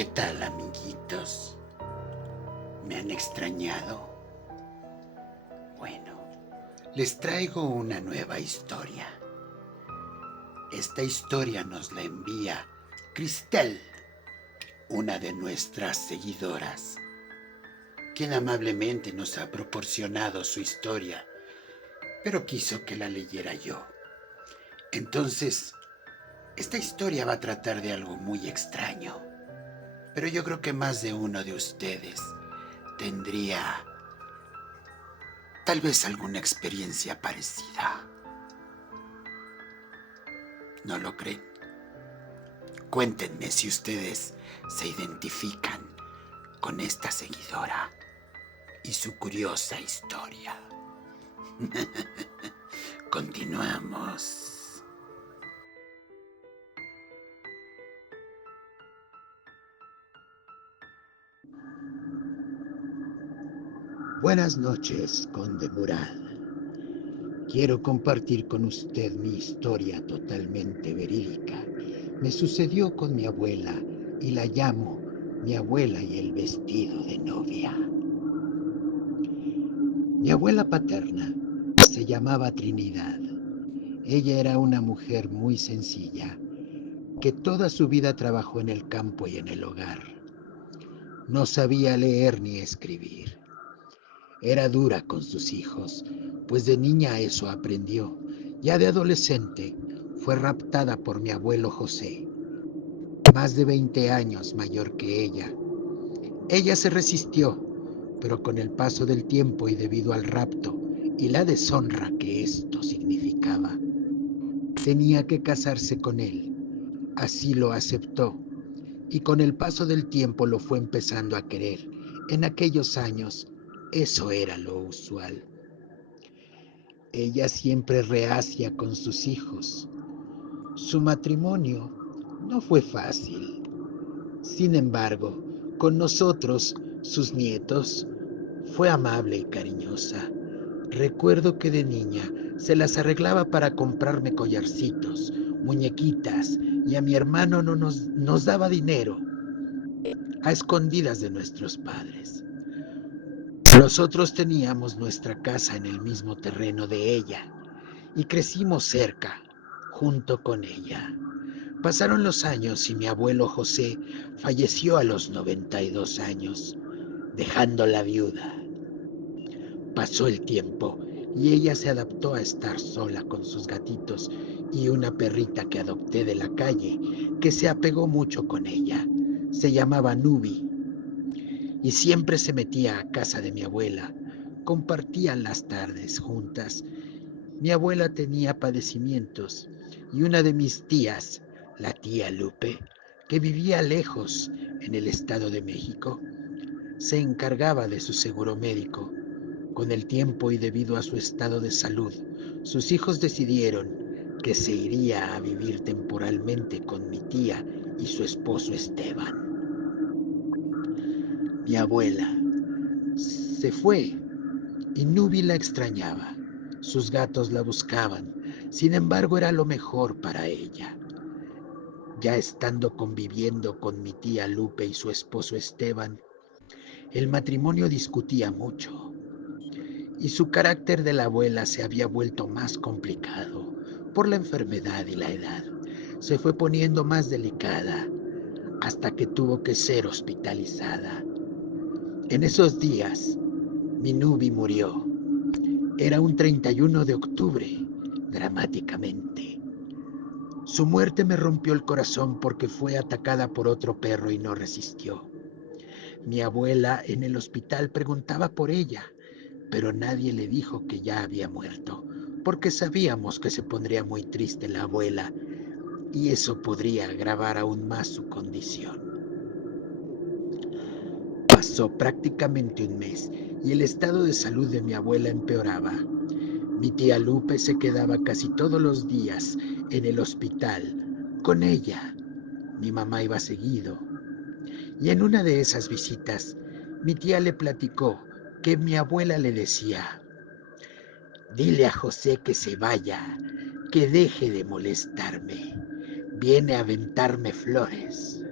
¿Qué tal, amiguitos? ¿Me han extrañado? Bueno, les traigo una nueva historia. Esta historia nos la envía Cristel, una de nuestras seguidoras, quien amablemente nos ha proporcionado su historia, pero quiso que la leyera yo. Entonces, esta historia va a tratar de algo muy extraño, pero yo creo que más de uno de ustedes tendría tal vez alguna experiencia parecida. ¿No lo creen? Cuéntenme si ustedes se identifican con esta seguidora y su curiosa historia. Continuamos. Buenas noches, Conde Murad. Quiero compartir con usted mi historia totalmente verídica. Me sucedió con mi abuela y la llamo mi abuela y el vestido de novia. Mi abuela paterna se llamaba Trinidad. Ella era una mujer muy sencilla, que toda su vida trabajó en el campo y en el hogar. No sabía leer ni escribir. Era dura con sus hijos, pues de niña eso aprendió. Ya de adolescente fue raptada por mi abuelo José, más de 20 años mayor que ella. Ella se resistió, pero con el paso del tiempo y debido al rapto y la deshonra que esto significaba, tenía que casarse con él. Así lo aceptó y con el paso del tiempo lo fue empezando a querer. En aquellos años eso era lo usual. Ella siempre reacia con sus hijos. Su matrimonio no fue fácil. Sin embargo, con nosotros, sus nietos, fue amable y cariñosa. Recuerdo que de niña se las arreglaba para comprarme collarcitos, muñequitas, y a mi hermano no nos daba dinero, a escondidas de nuestros padres. Nosotros teníamos nuestra casa en el mismo terreno de ella y crecimos cerca, junto con ella. Pasaron los años y mi abuelo José falleció a los 92 años, dejándola viuda. Pasó el tiempo y ella se adaptó a estar sola con sus gatitos y una perrita que adopté de la calle, que se apegó mucho con ella. Se llamaba Nubi y siempre se metía a casa de mi abuela. Compartían las tardes juntas. Mi abuela tenía padecimientos y una de mis tías, la tía Lupe, que vivía lejos en el Estado de México, se encargaba de su seguro médico. Con el tiempo y debido a su estado de salud, sus hijos decidieron que se iría a vivir temporalmente con mi tía y su esposo Esteban. Mi abuela se fue y Nubi la extrañaba. Sus gatos la buscaban. Sin embargo, era lo mejor para ella. Ya estando conviviendo con mi tía Lupe y su esposo Esteban, el matrimonio discutía mucho y su carácter de la abuela se había vuelto más complicado por la enfermedad y la edad. Se fue poniendo más delicada hasta que tuvo que ser hospitalizada. En esos días, mi Nubi murió. Era un 31 de octubre, dramáticamente. Su muerte me rompió el corazón porque fue atacada por otro perro y no resistió. Mi abuela en el hospital preguntaba por ella, pero nadie le dijo que ya había muerto, porque sabíamos que se pondría muy triste la abuela y eso podría agravar aún más su condición. Pasó prácticamente un mes y el estado de salud de mi abuela empeoraba. Mi tía Lupe se quedaba casi todos los días en el hospital con ella. Mi mamá iba seguido. Y en una de esas visitas, mi tía le platicó que mi abuela le decía: dile a José que se vaya, que deje de molestarme. Viene a aventarme flores.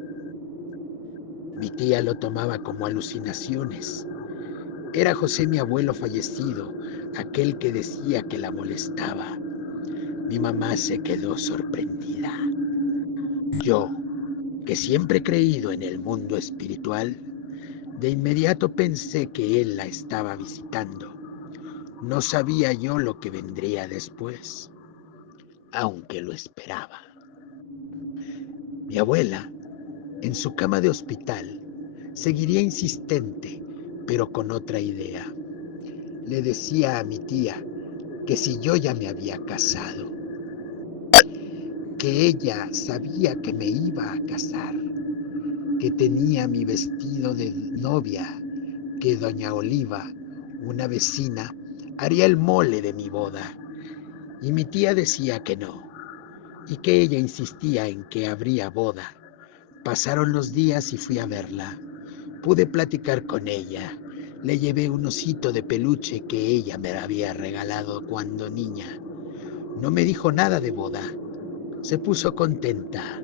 Mi tía lo tomaba como alucinaciones. Era José, mi abuelo fallecido, aquel que decía que la molestaba. Mi mamá se quedó sorprendida. Yo, que siempre he creído en el mundo espiritual, de inmediato pensé que él la estaba visitando. No sabía yo lo que vendría después, aunque lo esperaba. Mi abuela, en su cama de hospital, seguiría insistente, pero con otra idea. Le decía a mi tía que si yo ya me había casado, que ella sabía que me iba a casar, que tenía mi vestido de novia, que doña Oliva, una vecina, haría el mole de mi boda. Y mi tía decía que no, y que ella insistía en que habría boda. Pasaron los días y fui a verla. Pude platicar con ella. Le llevé un osito de peluche que ella me había regalado cuando niña. No me dijo nada de boda. Se puso contenta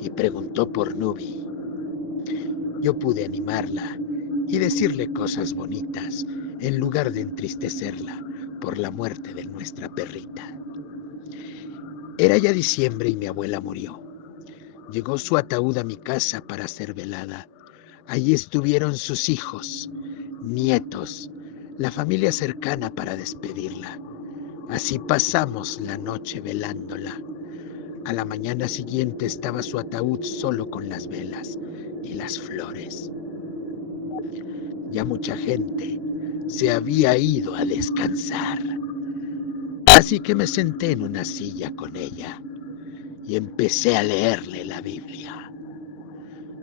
y preguntó por Nubi. Yo pude animarla y decirle cosas bonitas en lugar de entristecerla por la muerte de nuestra perrita. Era ya diciembre y mi abuela murió. Llegó su ataúd a mi casa para ser velada. Allí estuvieron sus hijos, nietos, la familia cercana para despedirla. Así pasamos la noche velándola. A la mañana siguiente estaba su ataúd solo con las velas y las flores. Ya mucha gente se había ido a descansar. Así que me senté en una silla con ella y empecé a leerle la Biblia.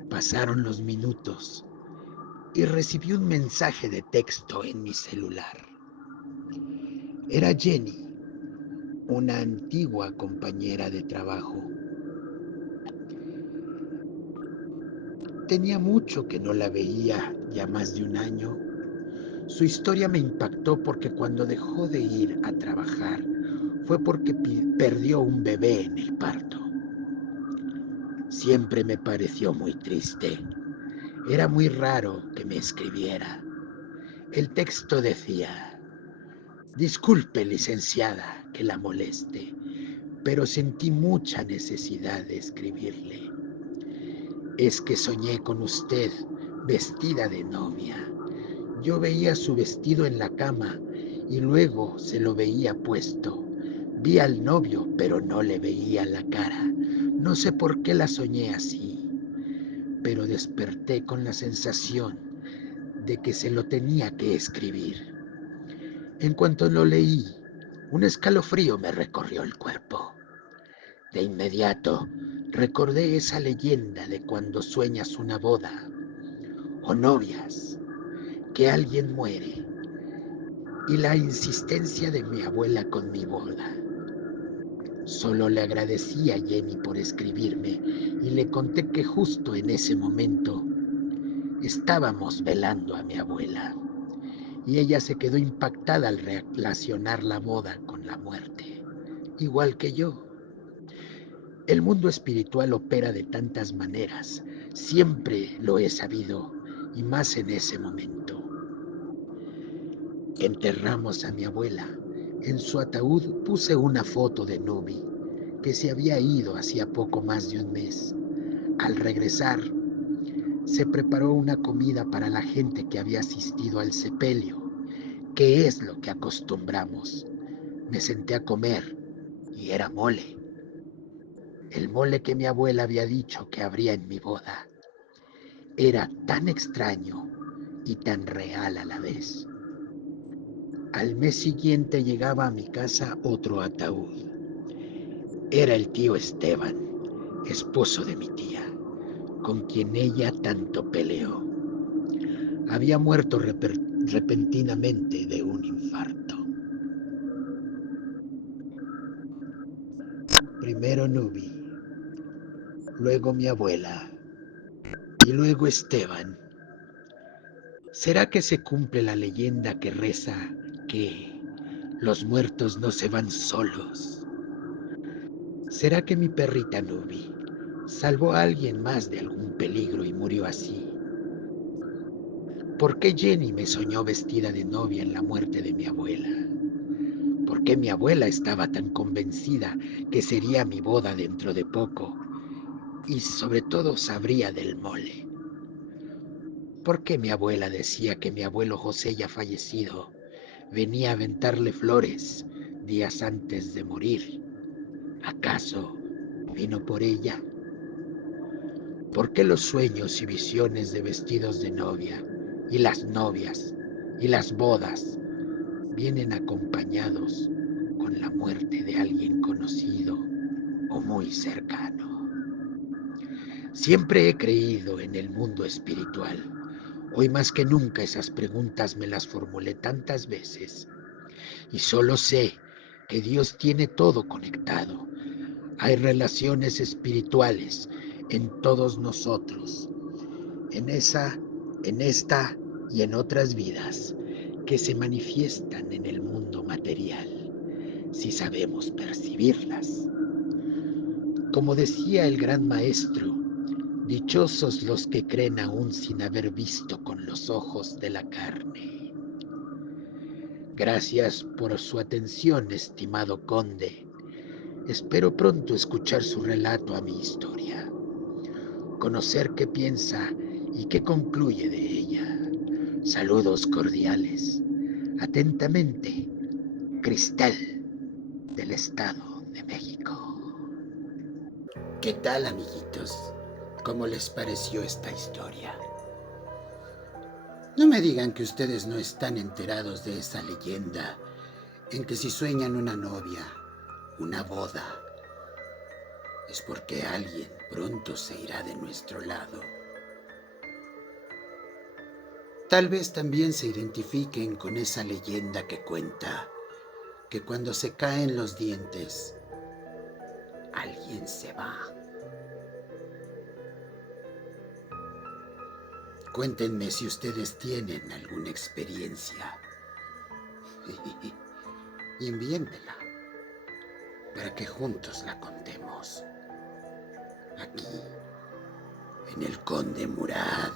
Pasaron los minutos y recibí un mensaje de texto en mi celular. Era Jenny, una antigua compañera de trabajo. Tenía mucho que no la veía, ya más de un año. Su historia me impactó porque cuando dejó de ir a trabajar fue porque perdió un bebé en el parto. Siempre me pareció muy triste. Era muy raro que me escribiera. El texto decía: disculpe, licenciada, que la moleste, pero sentí mucha necesidad de escribirle. Es que soñé con usted vestida de novia. Yo veía su vestido en la cama y luego se lo veía puesto. Vi al novio, pero no le veía la cara. No sé por qué la soñé así, pero desperté con la sensación de que se lo tenía que escribir. En cuanto lo leí, un escalofrío me recorrió el cuerpo. De inmediato recordé esa leyenda de cuando sueñas una boda o novias, que alguien muere, y la insistencia de mi abuela con mi boda. Solo le agradecí a Jenny por escribirme y le conté que justo en ese momento estábamos velando a mi abuela y ella se quedó impactada al relacionar la boda con la muerte, igual que yo. El mundo espiritual opera de tantas maneras, siempre lo he sabido, y más en ese momento. Enterramos a mi abuela. En su ataúd puse una foto de Nubi, que se había ido hacía poco más de un mes. Al regresar, se preparó una comida para la gente que había asistido al sepelio, que es lo que acostumbramos. Me senté a comer y era mole, el mole que mi abuela había dicho que habría en mi boda. Era tan extraño y tan real a la vez. Al mes siguiente llegaba a mi casa otro ataúd. Era el tío Esteban, esposo de mi tía, con quien ella tanto peleó. Había muerto repentinamente de un infarto. Primero Nubi, luego mi abuela y luego Esteban. ¿Será que se cumple la leyenda que reza que los muertos no se van solos? ¿Será que mi perrita Nubi salvó a alguien más de algún peligro y murió así? ¿Por qué Jenny me soñó vestida de novia en la muerte de mi abuela? ¿Por qué mi abuela estaba tan convencida que sería mi boda dentro de poco? Y sobre todo sabría del mole. ¿Por qué mi abuela decía que mi abuelo José, ya fallecido, venía a aventarle flores días antes de morir? ¿Acaso vino por ella? ¿Por qué los sueños y visiones de vestidos de novia y las novias y las bodas vienen acompañados con la muerte de alguien conocido o muy cercano? Siempre he creído en el mundo espiritual. Hoy más que nunca esas preguntas me las formulé tantas veces y solo sé que Dios tiene todo conectado. Hay relaciones espirituales en todos nosotros, en esta y en otras vidas que se manifiestan en el mundo material, si sabemos percibirlas. Como decía el gran maestro, dichosos los que creen aún sin haber visto con los ojos de la carne. Gracias por su atención, estimado conde. Espero pronto escuchar su relato a mi historia, conocer qué piensa y qué concluye de ella. Saludos cordiales. Atentamente, Cristel, del Estado de México. ¿Qué tal, amiguitos? ¿Cómo les pareció esta historia? No me digan que ustedes no están enterados de esa leyenda en que si sueñan una novia, una boda, es porque alguien pronto se irá de nuestro lado. Tal vez también se identifiquen con esa leyenda que cuenta que cuando se caen los dientes, alguien se va. Cuéntenme si ustedes tienen alguna experiencia y envíenmela para que juntos la contemos aquí en el Conde Murad.